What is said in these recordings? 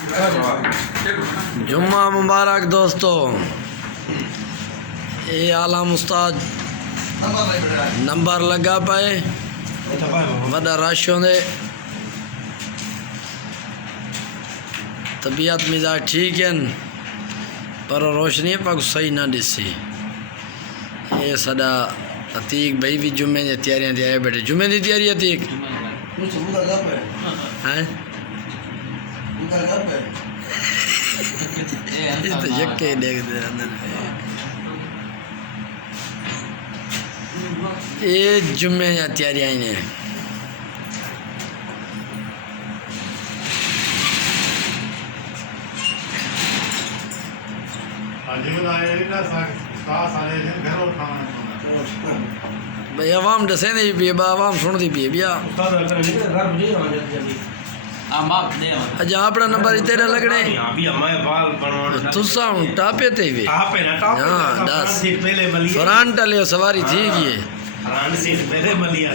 जुम्मा मुबारक दोस्तों। ये आलम उस्ताद नंबर लगा पाए वदा रश होंदे तबीयत मिजाज ठीक है पर रोशनी पग सही ना दिसी। ये सदा अतीक भाई भी जुम्मे की तैयारियां ते आए बैठे। जुम्मे की तैयारी अतीक हैं तो यक्के देखते अंदर। ये जुम्मे की तैयारियां ने भाई आवाम दसे नहीं पी आवाम सुनती पी बिया। अच्छा अपना नंबर तेरा लगने तुसा हूँ टापे ते भी हाँ दस फ्रंट वाले सवारी थी गई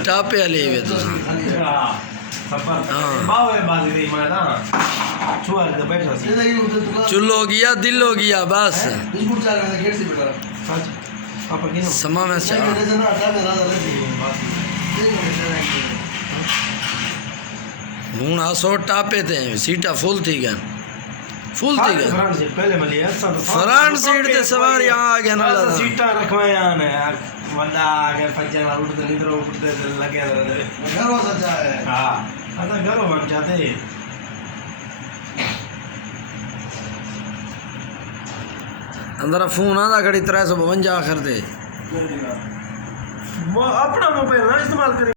टापे वाले वे तुसा चुल्लो गया दिल हो गया बस समा में हूँ आसो टापे थे सीटा फुल थी गए फुल थी गए फ्रंट सीट ते सवार यहाँ आ गया ना सीटा रखवाया ने वड्डा के फज्जन उठते निद्र उठते लगे घर हो सच्चा है। हां अदा घर हो जाते अंदर फोन आदा घड़ी 352 आखिर दे वो अपना मोबाइल ना इस्तेमाल करे।